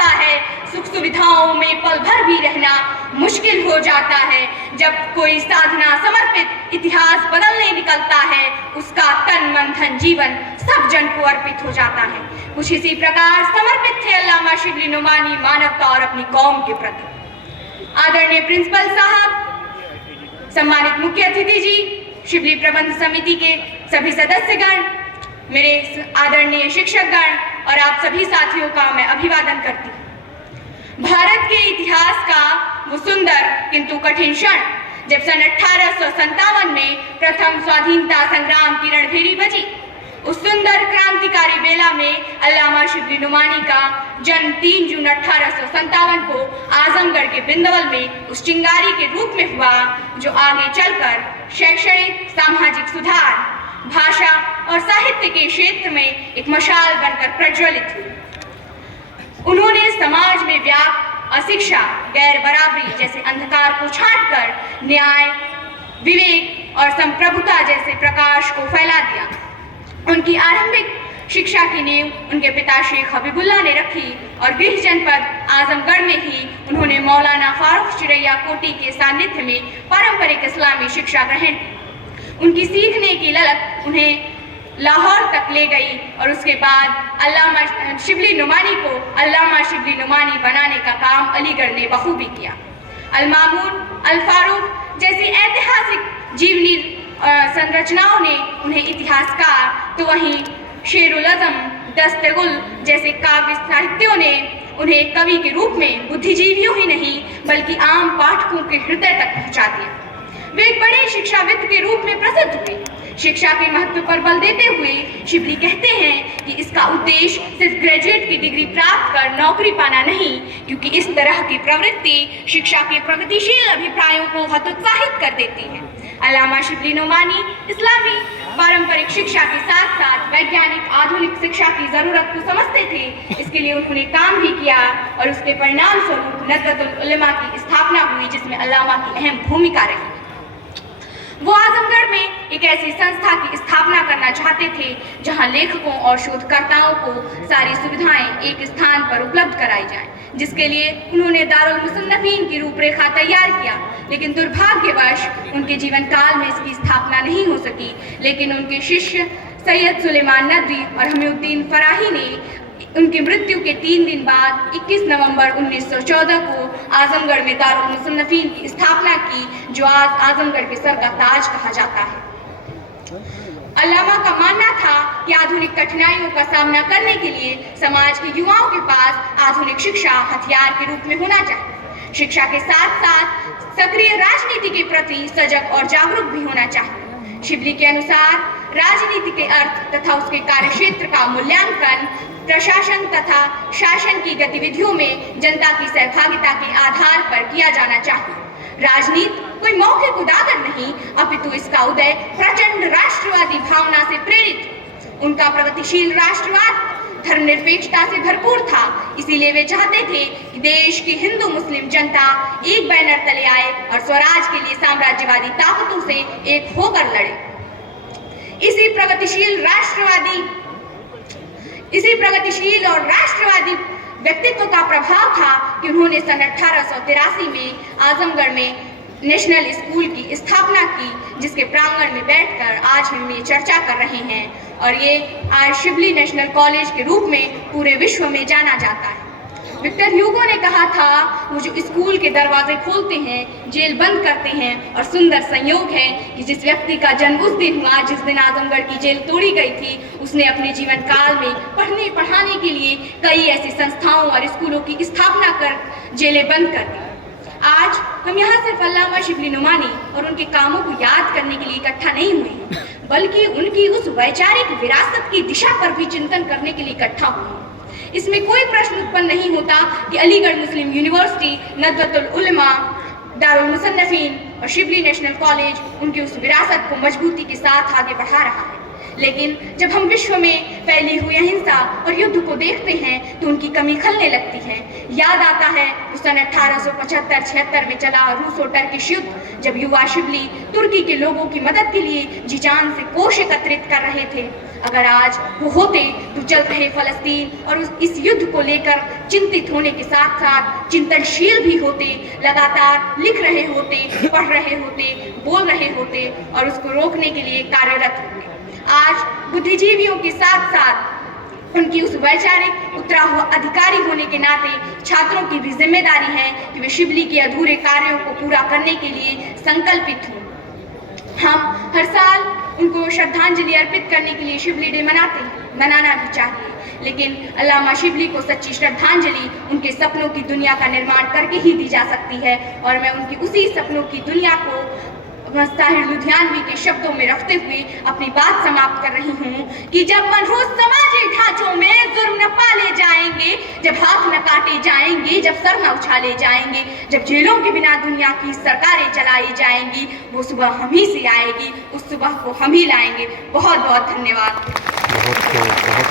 होता है, सुख सुविधाओं में पल भर भी रहना मुश्किल हो जाता है। जब कोई साधना समर्पित इतिहास बदलने निकलता है, उसका तन मन धन जीवन सब जन को अर्पित हो जाता है। कुछ इसी प्रकार समर्पित थे अल्लामा शिबली नुमानी मानवता और अपनी कौम के प्रति। आदरणीय प्रिंसिपल साहब, सम्मानित मुख्य अतिथि जी, शिबली प्रबंध समिति के सभी सदस्यगण, मेरे आदरणीय शिक्षकगण और आप सभी साथियों का मैं अभिवादन करती हूँ। भारत के इतिहास का वो सुंदर किंतु कठिन क्षण जब सन 1857 में प्रथम स्वाधीनता संग्राम की रणभेरी बजी, उस सुंदर क्रांतिकारी बेला में अल्लामा शिबली नुमानी का जन्म 3 जून 1857 को आजमगढ़ के बिंदवल में उस चिंगारी के रूप में हुआ जो आगे चलकर शैक्षणिक सामाजिक सुधार, भाषा और साहित्य के क्षेत्र में एक मशाल बनकर प्रज्वलित हुई। उन्होंने समाज में व्याप्त अशिक्षा, गैर बराबरी जैसे अंधकार को छांटकर न्याय, विवेक और संप्रभुता जैसे प्रकाश को फैला दिया। उनकी आरंभिक शिक्षा की नींव उनके पिता शेख हबीबुल्लाह ने रखी और गृह जनपद आजमगढ़ में ही उन्होंने मौलाना फारूक चिरैया कोटी के सानिध्य में पारंपरिक इस्लामी शिक्षा ग्रहण की। उनकी सीखने की ललक उन्हें लाहौर तक ले गई और उसके बाद अल्लामा शिबली नुमानी को अल्लामा शिबली नुमानी बनाने का काम अलीगढ़ ने बखूबी किया। अल-मामून, अल-फारूक जैसी ऐतिहासिक जीवनी संरचनाओं ने उन्हें इतिहासकार, तो वहीं शेरुल अज़म, दस्तगुल जैसे काव्य साहित्यों ने उन्हें कवि के रूप में बुद्धिजीवियों ही नहीं बल्कि आम पाठकों के हृदय तक पहुंचा दिया। वे एक बड़े शिक्षाविद के रूप में प्रसिद्ध हुए। शिक्षा के महत्व पर बल देते हुए शिबली कहते हैं कि इसका उद्देश्य सिर्फ ग्रेजुएट की डिग्री प्राप्त कर नौकरी पाना नहीं, क्योंकि इस तरह की प्रवृत्ति शिक्षा के प्रगतिशील अभिप्रायों को हतोत्साहित कर देती है। अल्लामा शिबली नुमानी इस्लामी पारंपरिक शिक्षा के साथ साथ वैज्ञानिक आधुनिक शिक्षा की जरूरत को समझते थे। इसके लिए उन्होंने काम भी किया और उसके परिणाम स्वरूप नज़्ज़तुल उलमा की स्थापना हुई, जिसमें अल्लामा की अहम भूमिका रही। वो आजमगढ़ में एक ऐसी संस्था की स्थापना करना चाहते थे जहां लेखकों और शोधकर्ताओं को सारी सुविधाएं एक स्थान पर उपलब्ध कराई जाएं, जिसके लिए उन्होंने दारुल मुसन्नफीन की रूपरेखा तैयार किया। लेकिन दुर्भाग्यवश उनके जीवन काल में इसकी स्थापना नहीं हो सकी। लेकिन उनके शिष्य सैयद सुलेमान नदवी और हमीउद्दीन फराही ने उनकी मृत्यु के 3 दिन बाद 21 नवंबर 1914 को आजमगढ़ में दारुल मुसन्नफीन की स्थापना की, जो आज आजमगढ़ के सर का ताज कहा जाता है। अल्लामा का मानना था कि आधुनिक कठिनाइयों का सामना करने के लिए समाज के युवाओं के पास आधुनिक शिक्षा हथियार के रूप में होना चाहिए। शिक्षा के साथ साथ सक्रिय राजनीति के प्रति सजग और जागरूक भी होना चाहिए। शिबली के अनुसार राजनीति के अर्थ तथा उसके कार्यक्षेत्र का मूल्यांकन प्रशासन तथा शासन की गतिविधियों में जनता की सहभागिता के आधार पर किया जाना चाहिए। राजनीति कोई मौखिक उदागर नहीं, अपितु इसका उदय प्रचंड राष्ट्रवादी भावना से प्रेरित। उनका प्रगतिशील राष्ट्रवाद धर्मनिरपेक्षता से भरपूर था। इसीलिए वे चाहते थे कि देश की हिंदू मुस्लिम जनता एक बैनर तले आए और स्वराज के लिए साम्राज्यवादी ताकतों से एक होकर लड़े। इसी प्रगतिशील और राष्ट्रवादी व्यक्तित्व का प्रभाव था कि उन्होंने सन 1883 में आजमगढ़ में नेशनल स्कूल की स्थापना की, जिसके प्रांगण में बैठकर आज हम ये चर्चा कर रहे हैं और ये आज शिबली नेशनल कॉलेज के रूप में पूरे विश्व में जाना जाता है। विक्टर ह्यूगो ने कहा था, वो जो स्कूल के दरवाजे खोलते हैं, जेल बंद करते हैं, और सुंदर संयोग है कि जिस व्यक्ति का जन्म उस दिन हुआ जिस दिन आजमगढ़ की जेल तोड़ी गई थी, उसने अपने जीवन काल में पढ़ने पढ़ाने के लिए कई ऐसी संस्थाओं और स्कूलों की स्थापना कर जेलें बंद कर दी। आज हम यहाँ सिर्फ अल्लामा शिबली नुमानी और उनके कामों को याद करने के लिए इकट्ठा नहीं हुए हैं, बल्कि उनकी उस वैचारिक विरासत की दिशा पर भी चिंतन करने के लिए इकट्ठा हुए हैं। इसमें कोई प्रश्न उत्पन्न नहीं होता कि अलीगढ़ मुस्लिम यूनिवर्सिटी, नज़्ज़तुल उलमा, दारुल मुसन्नफीन और शिबली नेशनल कॉलेज उनकी उस विरासत को मजबूती के साथ आगे बढ़ा रहा है। लेकिन जब हम विश्व में फैली हुई अहिंसा और युद्ध को देखते हैं तो उनकी कमी खलने लगती है। याद आता है उस सन 1875-76 में चला रूसो टर्किश युद्ध, जब युवा शिबली तुर्की के लोगों की मदद के लिए जी जान से कोष एकत्रित कर रहे थे। अगर आज वो होते तो चल रहे फलस्तीन और इस युद्ध को लेकर चिंतित होने के साथ साथ चिंतनशील भी होते, लगातार लिख रहे होते, पढ़ रहे होते, बोल रहे होते और उसको रोकने के लिए कार्यरत होते। आज बुद्धिजीवियों के साथ साथ उनकी उस वैचारिक उतरा हुआ अधिकारी होने के नाते छात्रों की भी जिम्मेदारी है कि वे शिबली के अधूरे कार्यों को पूरा करने के लिए संकल्पित हों। हम हर साल उनको श्रद्धांजलि अर्पित करने के लिए शिबली डे मनाते हैं, मनाना भी चाहिए, लेकिन अल्लामा शिबली को सच्ची श्रद्धांजलि उनके सपनों की दुनिया का निर्माण करके ही दी जा सकती है। और मैं उनकी उसी सपनों की दुनिया को ताहिर लुधियानवी के शब्दों में रखते हुए अपनी बात समाप्त कर रही हूँ कि जब मनहूस समाजी ढांचों में जुर्म न पाले जाएंगे, जब हाथ न काटे जाएंगे, जब सर न उछाले जाएंगे, जब जेलों के बिना दुनिया की सरकारें चलाई जाएंगी, वो सुबह हम ही से आएगी, उस सुबह को हम ही लाएंगे। बहुत बहुत धन्यवाद।